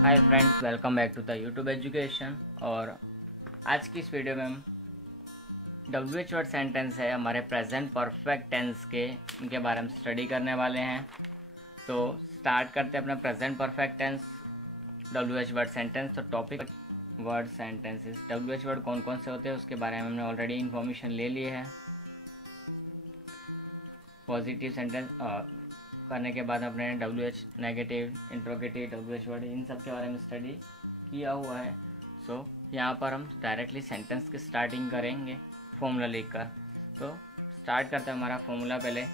Hi friends, welcome back to the YouTube education. और आज की इस वीडियो में हम WH वर्ड सेंटेंस है हमारे प्रेजेंट परफेक्ट टेंस के इनके बारे में स्टडी करने वाले हैं। तो स्टार्ट करते हैं अपना present perfect tense WH word sentence. तो topic word sentences, WH word कौन कौन से होते हैं उसके बारे में हमने ऑलरेडी इन्फॉर्मेशन ले ली है। पॉजिटिव सेंटेंस करने के बाद अपने WH negative, interrogative, WH word in सब के बारे में स्टडी किया हुआ है। सो यहाँ पर हम डायरेक्टली सेंटेंस की स्टार्टिंग करेंगे फॉर्मूला लिखकर। तो स्टार्ट करते हैं हमारा फॉर्मूला। पहले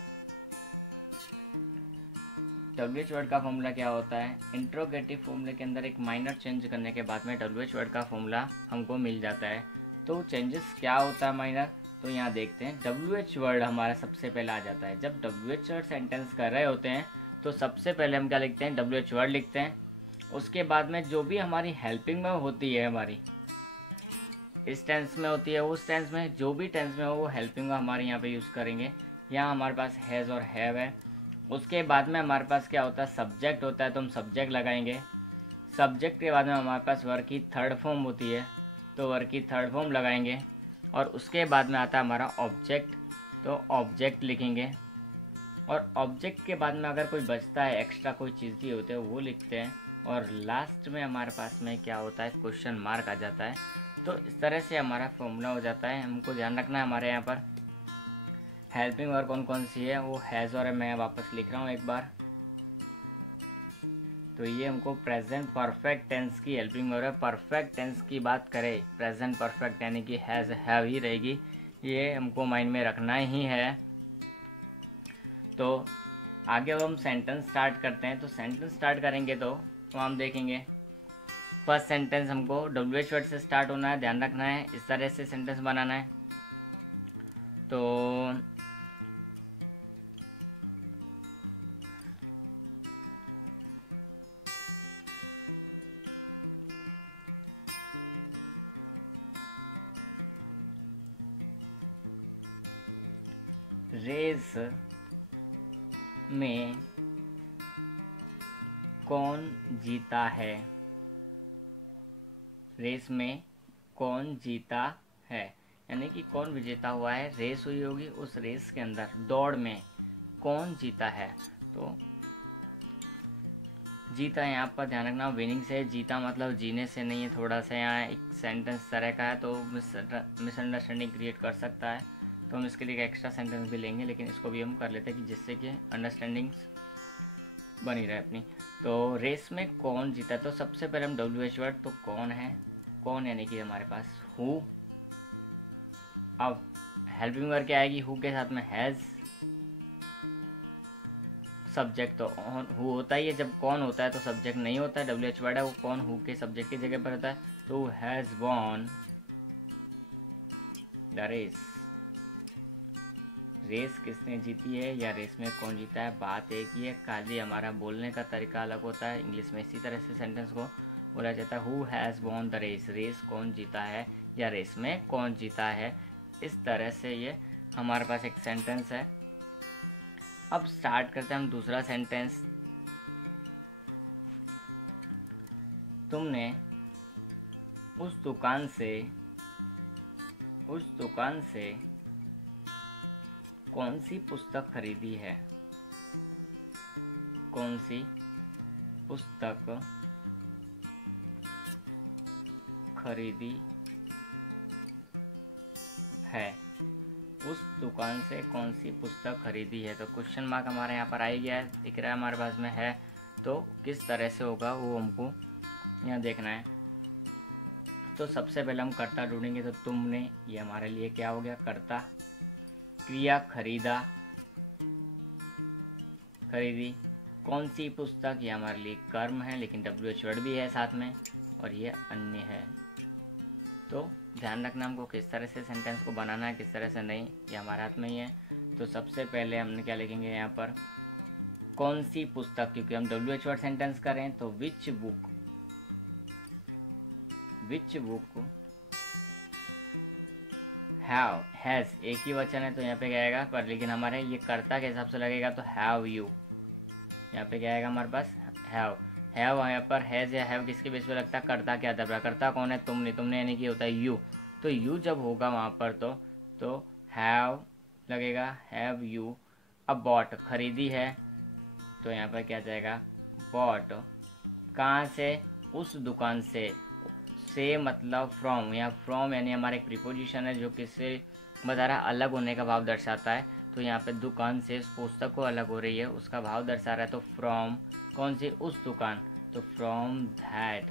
WH वर्ड का फॉर्मूला क्या होता है। इंट्रोगेटिव फॉर्मूले के अंदर एक माइनर चेंज करने के बाद में WH वर्ड का फॉर्मूला हमको मिल जाता है। तो चेंजेस क्या होता है माइनर, तो यहाँ देखते हैं। WH वर्ड हमारा सबसे पहले आ जाता है। जब WH वर्ड सेंटेंस कर रहे होते हैं तो सबसे पहले हम क्या लिखते हैं, WH वर्ड लिखते हैं। उसके बाद में जो भी हमारी हेल्पिंग में होती है, हमारी इस टेंस में होती है, उस टेंस में, जो भी टेंस में हो वो हेल्पिंग हमारे यहाँ पे यूज़ करेंगे। यहाँ हमारे पास हैज़ और हैव है। उसके बाद में हमारे पास क्या होता है, सब्जेक्ट होता है, तो हम सब्जेक्ट लगाएंगे। सब्जेक्ट के बाद में हमारे पास वर्ब की थर्ड फॉर्म होती है, तो वर्ब की थर्ड फॉर्म लगाएंगे। और उसके बाद में आता है हमारा ऑब्जेक्ट, तो ऑब्जेक्ट लिखेंगे। और ऑब्जेक्ट के बाद में अगर कोई बचता है, एक्स्ट्रा कोई चीज़ दी होती है, वो लिखते हैं। और लास्ट में हमारे पास में क्या होता है, क्वेश्चन मार्क आ जाता है। तो इस तरह से हमारा फॉर्मूला हो जाता है। हमको ध्यान रखना है हमारे यहाँ पर हेल्पिंग वर्ब कौन कौन सी है, वो हैज़ और मैं वापस लिख रहा हूँ एक बार। तो ये हमको प्रेजेंट परफेक्ट टेंस की हेल्पिंग वर्ब है। परफेक्ट टेंस की बात करें, प्रेजेंट परफेक्ट यानी कि हैज़ हैव ही रहेगी, ये हमको माइंड में रखना ही है। तो आगे अब हम सेंटेंस स्टार्ट करते हैं। तो सेंटेंस स्टार्ट करेंगे तो हम देखेंगे फर्स्ट सेंटेंस हमको WH वर्ड से स्टार्ट होना है, ध्यान रखना है। इस तरह से सेंटेंस बनाना है। तो रेस में कौन जीता है, रेस में कौन जीता है यानी कि कौन विजेता हुआ है। रेस हुई होगी, उस रेस के अंदर दौड़ में कौन जीता है। तो जीता यहाँ पर ध्यान रखना विनिंग से, जीता मतलब जीने से नहीं है। थोड़ा सा यहाँ एक सेंटेंस तरह का है तो मिसअंडरस्टैंडिंग क्रिएट कर सकता है। तो हम इसके लिए एक्स्ट्रा सेंटेंस भी लेंगे, लेकिन इसको भी हम कर लेते हैं कि जिससे कि अंडरस्टैंडिंग्स बनी रहे अपनी। तो रेस में कौन जीता, तो सबसे पहले हम WH वर्ड, तो कौन है, कौन यानी कि हमारे पास हु। अब हेल्पिंग वर्ब क्या आएगी, हु के साथ में हैज़। सब्जेक्ट तो हु होता ही है, जब कौन होता है तो सब्जेक्ट नहीं होता है। WH वर्ड है वो कौन, हु के सब्जेक्ट की जगह पर होता है। तो has won the race, race किसने जीती है या रेस में कौन जीता है, बात एक ही है। खाली हमारा बोलने का तरीका अलग होता है। इंग्लिश में इसी तरह से सेंटेंस को बोला जाता है, who has won the race, race कौन जीता है या रेस में कौन जीता है। इस तरह से ये हमारे पास एक सेंटेंस है। अब स्टार्ट करते हैं हम दूसरा सेंटेंस। तुमने उस दुकान से कौन सी पुस्तक खरीदी है, कौन सी पुस्तक खरीदी है, उस दुकान से कौन सी पुस्तक खरीदी है। तो क्वेश्चन मार्क हमारे यहाँ पर आ ही गया है, दिख रहा है हमारे पास में है। तो किस तरह से होगा वो हमको यहाँ देखना है। तो सबसे पहले हम कर्ता ढूंढेंगे। तो तुमने, ये हमारे लिए क्या हो गया, कर्ता। क्रिया खरीदा, खरीदी। कौन सी पुस्तक, ये हमारे लिए कर्म है, लेकिन WH वर्ड भी है साथ में, और ये अन्य है। तो ध्यान रखना हमको किस तरह से सेंटेंस को बनाना है, किस तरह से नहीं, ये हमारे हाथ में ही है। तो सबसे पहले हमने क्या लिखेंगे यहाँ पर, कौन सी पुस्तक, क्योंकि हम WH वर्ड सेंटेंस करें तो विच बुक हैव, हैज़ एक ही वचन है तो यहाँ पे क्या आएगा पर, लेकिन हमारे ये कर्ता के हिसाब से लगेगा तो हैव यू, यहाँ पे क्या आएगा हमारे पास हैव। हैव यहाँ पर हैज़ या हैव किसके बेस पे लगता है, करता क्या दबरा, करता कौन है, तुमने, तुमने यानी कि होता है यू। तो यू जब होगा वहाँ पर तो हैव लगेगा, हैव यू। अब बॉट खरीदी है, तो यहाँ पर क्या जाएगा, बॉट। कहाँ से, उस दुकान से मतलब फ्रॉम, यहाँ फ्रॉम यानी हमारा एक प्रीपोजिशन है जो किससे बता रहा है, अलग होने का भाव दर्शाता है। तो यहाँ पे दुकान से उस पुस्तक को अलग हो रही है, उसका भाव दर्शा रहा है, तो फ्रॉम कौन सी, उस दुकान, तो फ्रॉम दैट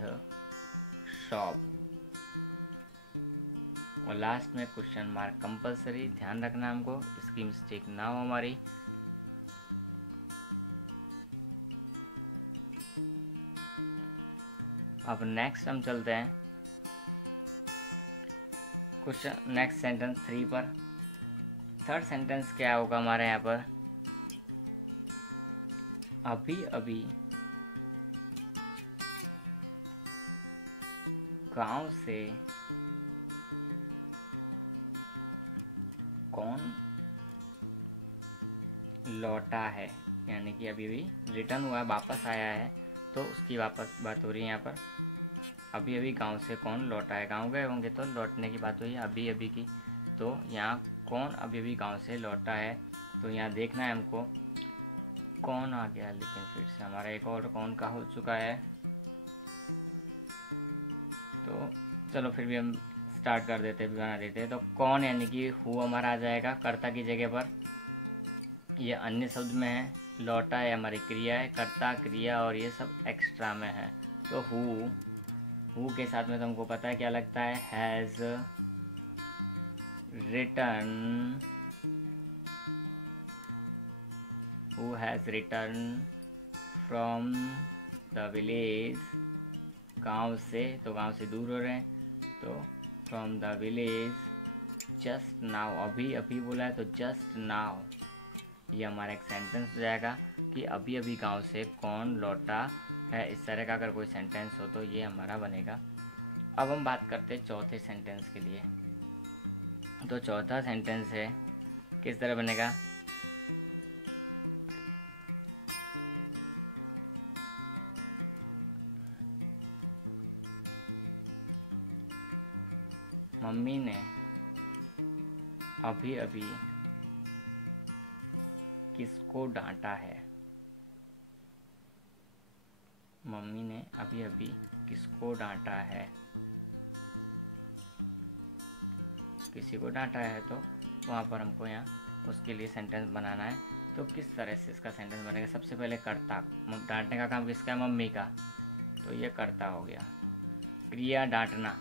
शॉप। और लास्ट में क्वेश्चन मार्क कंपलसरी, ध्यान रखना हमको, इसकी मिस्टेक ना हो हमारी। अब नेक्स्ट हम चलते हैं क्वेश्चन नेक्स्ट सेंटेंस 3 पर। थर्ड सेंटेंस क्या होगा हमारे यहाँ पर, अभी अभी गांव से कौन लौटा है, यानी कि अभी अभी रिटर्न हुआ है, वापस आया है, तो उसकी वापस बात हो रही है यहाँ पर। अभी अभी गांव से कौन लौटा है, गांव गए होंगे तो लौटने की बात हुई है अभी अभी की। तो यहाँ कौन अभी अभी गांव से लौटा है, तो यहाँ देखना है हमको कौन आ गया, लेकिन फिर से हमारा एक और कौन का हो चुका है। तो चलो फिर भी हम स्टार्ट कर देते, बना देते हैं। तो कौन यानी कि हु हमारा आ जाएगा कर्ता की जगह पर, ये अन्य शब्द में है। लौटा है हमारी क्रिया है, कर्ता क्रिया और ये सब एक्स्ट्रा में है। तो हु के साथ में तो हमको पता है क्या लगता है, has return, who has return from the village, गांव से, तो गांव से दूर हो रहे हैं, तो from the village just now, अभी अभी बोला है तो जस्ट नाउ, ये हमारा एक सेंटेंस हो जाएगा कि अभी अभी गांव से कौन लौटा है। इस तरह का अगर कोई सेंटेंस हो तो ये हमारा बनेगा। अब हम बात करते हैं चौथे सेंटेंस के लिए। तो चौथा सेंटेंस है, किस तरह बनेगा, मम्मी ने अभी अभी किसको डांटा है, मम्मी ने अभी अभी किसको डांटा है, किसी को डांटा है, तो वहाँ पर हमको यहाँ उसके लिए सेंटेंस बनाना है। तो किस तरह से इसका सेंटेंस बनेगा, सबसे पहले कर्ता, डांटने का काम किसका है, मम्मी का, तो ये कर्ता हो गया। क्रिया डांटना,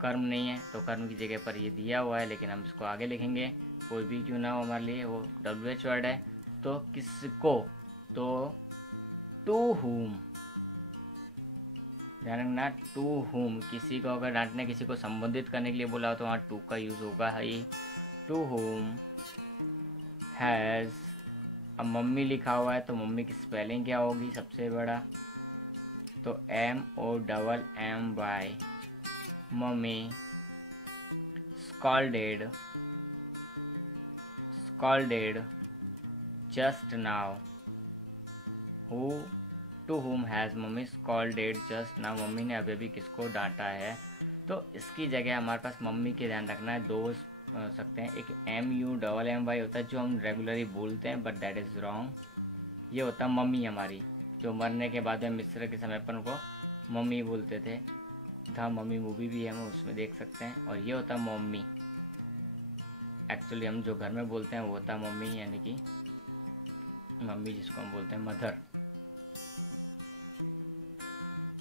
कर्म नहीं है तो कर्म की जगह पर ये दिया हुआ है, लेकिन हम इसको आगे लिखेंगे, कोई भी क्यों ना हो हमारे लिए, वो WH वर्ड है। तो किसको, तो टू हुम, ध्यान रखना, टू हुम, किसी को अगर डांटने, किसी को संबोधित करने के लिए बोला हो तो वहाँ टू का यूज़ होगा ही। टू हुम हैज़, अब मम्मी लिखा हुआ है तो मम्मी की स्पेलिंग क्या होगी सबसे बड़ा, तो MOMMY, mummy. Scolded just now, who to whom has mummy scolded just now, mummy ने अभी अभी किसको डांटा है। तो इसकी जगह हमारे पास मम्मी के ध्यान रखना है, दो हो सकते हैं, एक MUMMY होता है जो हम रेगुलरली बोलते हैं, बट दैट इज़ रॉन्ग। ये होता है मम्मी हमारी, जो मरने के बाद में मिस्र के समय पर उनको मम्मी बोलते थे। द मम्मी मूवी भी है, हम उसमें देख सकते हैं। और ये होता है मम्मी, एक्चुअली हम जो घर में बोलते हैं वो होता है मम्मी, यानी कि मम्मी जिसको हम बोलते हैं मदर।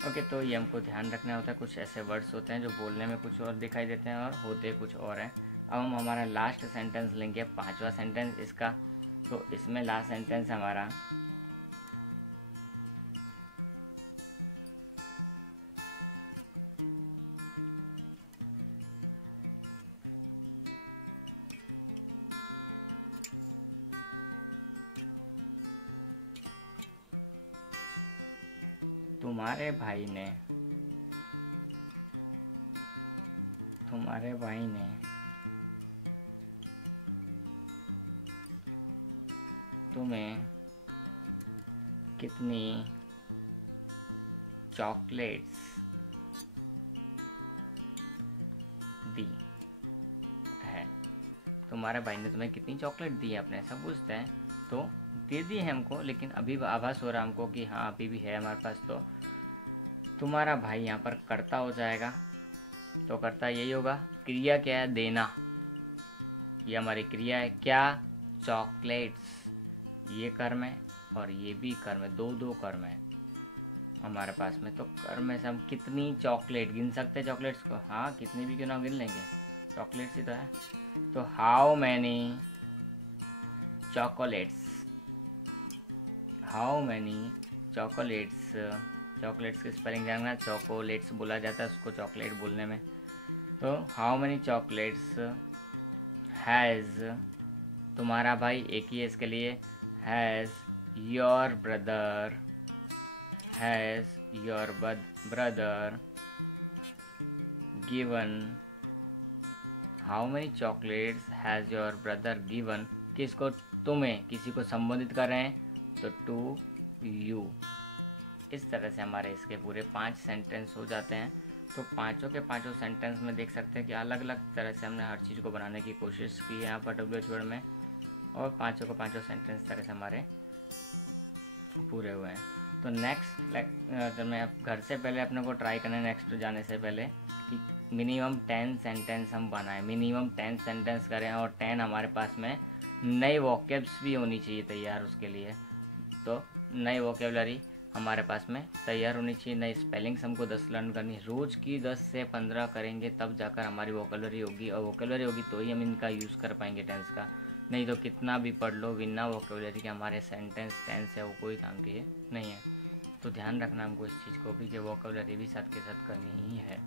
ओके, तो ये हमको ध्यान रखना होता है, कुछ ऐसे वर्ड्स होते हैं जो बोलने में कुछ और दिखाई देते हैं और होते कुछ और हैं। अब हम हमारा लास्ट सेंटेंस लेंगे, पांचवा सेंटेंस इसका। तो इसमें लास्ट सेंटेंस हमारा तुम्हारे भाई ने तुम्हें कितनी चॉकलेट्स दी है। तुम्हारे भाई ने तुम्हें कितनी चॉकलेट दी है, अपने ऐसा पूछते हैं। तो दे दी है हमको, लेकिन अभी आभास हो रहा है हमको कि हाँ अभी भी है हमारे पास। तो तुम्हारा भाई यहाँ पर कर्ता हो जाएगा। तो कर्ता यही होगा। क्रिया क्या है? देना। ये हमारी क्रिया है। क्या? चॉकलेट्स। ये कर्म है और ये भी कर्म है, दो कर्म है हमारे पास में। तो कर्म में से हम कितनी चॉकलेट गिन सकते हैं चॉकलेट्स को? हाँ, कितनी भी क्यों ना गिन लेंगे, चॉकलेट्स ही तो है। तो how many chocolates, how many chocolates, chocolates की स्पेलिंग जानना। चॉकोलेट्स बोला जाता है उसको चॉकलेट बोलने में। तो हाउ मैनी चॉकलेट्स हैज़, तुम्हारा भाई एक ही है इसके लिए, has your brother, has your brother given, how many chocolates has your brother given. किसको? तुम्हें, किसी को संबोधित कर रहे हैं तो टू यू। इस तरह से हमारे इसके पूरे 5 सेंटेंस हो जाते हैं। तो पाँचों के पाँचों सेंटेंस में देख सकते हैं कि अलग अलग तरह से हमने हर चीज़ को बनाने की कोशिश की है यहाँ पर WH वर्ड में, और पाँचों के पाँचों सेंटेंस तरह से हमारे पूरे हुए हैं। तो नेक्स्ट जब मैं घर से पहले अपने को ट्राई करना है नेक्स्ट जाने से पहले कि मिनिमम 10 सेंटेंस हम बनाएं, मिनिमम 10 सेंटेंस करें, और 10 हमारे पास में नई वोकेब्स भी होनी चाहिए तैयार उसके लिए। तो नई वोकेबलरी हमारे पास में तैयार होनी चाहिए, नई स्पेलिंग्स हमको 10 लर्न करनी है। रोज़ की 10 से 15 करेंगे तब जाकर हमारी वोकेबलरी होगी, और वोकेबलरी होगी तो ही हम इनका यूज़ कर पाएंगे टेंस का। नहीं तो कितना भी पढ़ लो, बिना वोकेबलरी के हमारे सेंटेंस टेंस है वो कोई काम के नहीं है। तो ध्यान रखना हमको इस चीज़ को भी कि वोकेबलरी भी साथ के साथ करनी ही है।